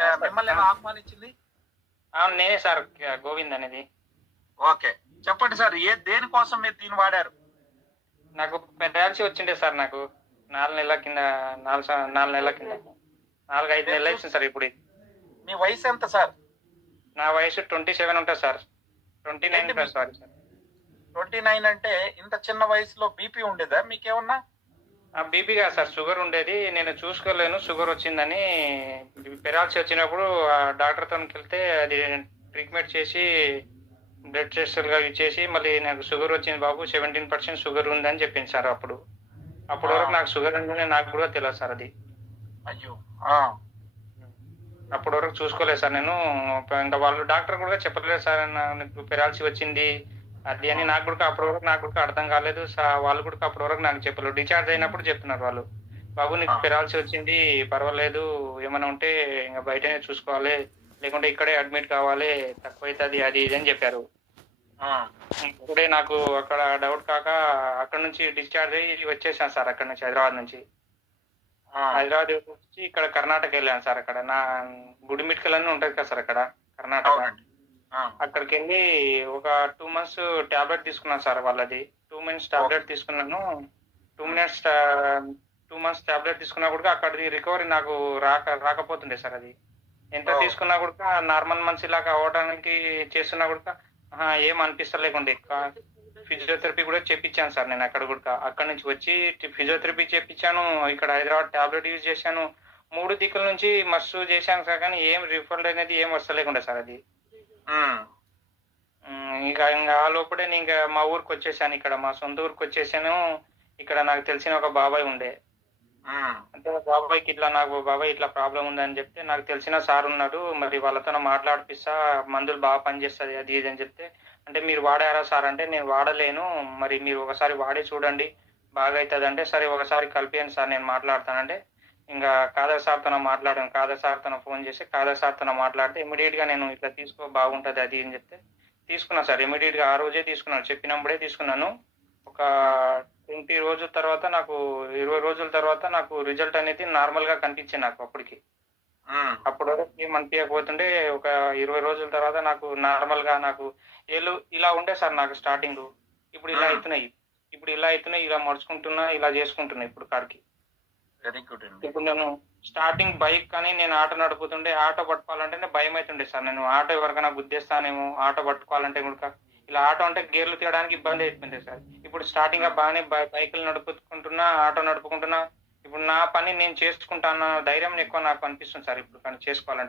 Sir మిమ్మల్ని ఎలా ఆహ్వానించింది? అవును నేనే సార్ గోవింద్ అనేది. ఓకే. చెప్పండి సార్. దేనికోసం మీరు దీన్ని వాడారు? నాకు పెరాలసిస్ వచ్చిండే సార్ నాకు 4 నెలల కింద 4 నెలల కింద 4, 5 నేను నెలలు చూస్ అవుతుంది సార్ ఇప్పుడు. మీ వయసు ఎంత సార్? నా వయసు 27 ఉంటుంది సార్. 29 ఏంటి ప్లస్ సారీ సార్. 29 అంటే ఇంత చిన్న వయసులో బీపీ ఉండేదా మీకేమన్నా? బీపీ కాదు సార్, షుగర్ ఉండేది. నేను చూసుకోలేను షుగర్ వచ్చిందని. పెరాలసిస్ వచ్చినప్పుడు డాక్టర్తో వెళ్తే అది ట్రీట్మెంట్ చేసి బ్లడ్ టెస్టులుగా ఇచ్చేసి మళ్ళీ నాకు షుగర్ వచ్చింది బాబు, 17% షుగర్ ఉందని చెప్పింది సార్. అప్పటి వరకు నాకు షుగర్ ఉందని నాకు కూడా తెలియదు సార్ అది. అయ్యో! అప్పటి వరకు చూసుకోలేదు సార్ నేను. ఇంకా వాళ్ళు డాక్టర్ కూడా చెప్పలేదు సార్ నాకు పెరాలసిస్ వచ్చింది అది అని. నాకు కూడా అప్పటి వరకు నాకు కూడా అర్థం కాలేదు. వాళ్ళు కూడా అప్పటి వరకు నాకు చెప్పలేదు. డిశ్చార్జ్ అయినప్పుడు చెప్తున్నారు వాళ్ళు, బాబు నీకు పెరాలసిస్ వచ్చింది, పర్వాలేదు, ఏమైనా ఉంటే ఇంకా బయటనే చూసుకోవాలి, లేకుంటే ఇక్కడే అడ్మిట్ కావాలి, తక్కువ అవుతుంది అది ఇది అని చెప్పారు. ఇప్పుడే నాకు అక్కడ డౌట్ కాక అక్కడ నుంచి డిశ్చార్జ్ అయ్యి వచ్చేసాను సార్. అక్కడ నుంచి హైదరాబాద్ నుంచి హైదరాబాద్ వచ్చి ఇక్కడ కర్ణాటక వెళ్ళాను సార్. అక్కడ నా గుడిమిట్కల్ అని ఉంటది కదా సార్ అక్కడ కర్ణాటక. అక్కడికి వెళ్ళి ఒక 2 months టాబ్లెట్ తీసుకున్నాను సార్ వాళ్ళది. 2 months టాబ్లెట్ తీసుకున్నాను. 2 months టాబ్లెట్ తీసుకున్నా కూడా అక్కడిది రికవరీ నాకు రాకపోతుండే సార్. అది ఎంత తీసుకున్నా కూడా నార్మల్ మనిషి లాగా అవ్వడానికి చేస్తున్నా కూడా ఏం అనిపిస్తలేకుండే. ఫిజియోథెరపీ కూడా చేపించాను సార్ నేను అక్కడ కూడా. అక్కడ నుంచి వచ్చి ఫిజియోథెరపీ చేపించాను, ఇక్కడ హైదరాబాద్ టాబ్లెట్ యూజ్ చేశాను, 3 దిక్కుల నుంచి మస్తు చేశాను సార్. కానీ ఏం రిఫండ్ అనేది ఏం వస్తలేకుండా సార్ అది. ఇంకా ఆ లోపలే ఇంకా మా ఊరికి వచ్చేసాను, ఇక్కడ మా సొంత ఊరికి వచ్చేసాను. ఇక్కడ నాకు తెలిసిన ఒక బాబాయ్ ఉండే, అంటే బాబాయ్కి బాబాయ్ ఇట్లా ప్రాబ్లం ఉందని చెప్తే, నాకు తెలిసిన సార్ ఉన్నాడు, మరి వాళ్ళతో మాట్లాడిపిస్తా, మందులు బాగా పనిచేస్తుంది అది ఇది అని చెప్తే, అంటే మీరు వాడారా సార్ అంటే, నేను వాడలేను, మరి మీరు ఒకసారి వాడి చూడండి బాగా అవుతుంది అంటే, సరే ఒకసారి కలిపియండి సార్ నేను మాట్లాడతానంటే, ఇంకా కాదర్ సార్తో మాట్లాడాను. కాదర్ సార్తో ఫోన్ చేసి కాదర్ సార్తో మాట్లాడితే ఇమీడియట్గా నేను ఇట్లా తీసుకో బాగుంటుంది అది అని చెప్తే తీసుకున్నా సార్. ఇమీడియట్గా ఆ రోజే తీసుకున్నాను, చెప్పినప్పుడే తీసుకున్నాను. ఒక 20 రోజుల తర్వాత నాకు 20 రోజుల తర్వాత నాకు రిజల్ట్ అనేది నార్మల్ గా కనిపించింది నాకు అప్పటికి. అప్పటి వరకు ఏం అనిపించకపోతుండే, ఒక 20 రోజుల తర్వాత నాకు నార్మల్ గా నాకు ఏళ్ళు ఇలా ఉండే సార్ నాకు స్టార్టింగ్. ఇప్పుడు ఇలా అవుతున్నాయి, ఇలా మడుచుకుంటున్నా, ఇలా చేసుకుంటున్నా ఇప్పుడు కాడికి. వెరీ గుడ్ అండి. ఇప్పుడు నేను స్టార్టింగ్ బైక్ కానీ నేను ఆటో నడుపుతుండే, ఆటో పట్టుకోవాలంటే భయం అవుతుండే సార్. నేను ఆటో ఎవరికైనా గుద్దేస్తానేమో, ఆటో పట్టుకోవాలంటే కూడా ఇలా ఆటో అంటే గేర్లు తీయడానికి ఇబ్బంది అయిపోయింది సార్. ఇప్పుడు స్టార్టింగ్ గా బాగానే బైకులు నడుపుకుంటున్నా, ఆటో నడుపుకుంటున్నా. ఇప్పుడు నా పని నేను చేసుకుంటాను ధైర్యం ఎక్కువ నాకు అనిపిస్తుంది సార్ ఇప్పుడు కానీ చేసుకోవాలంటే.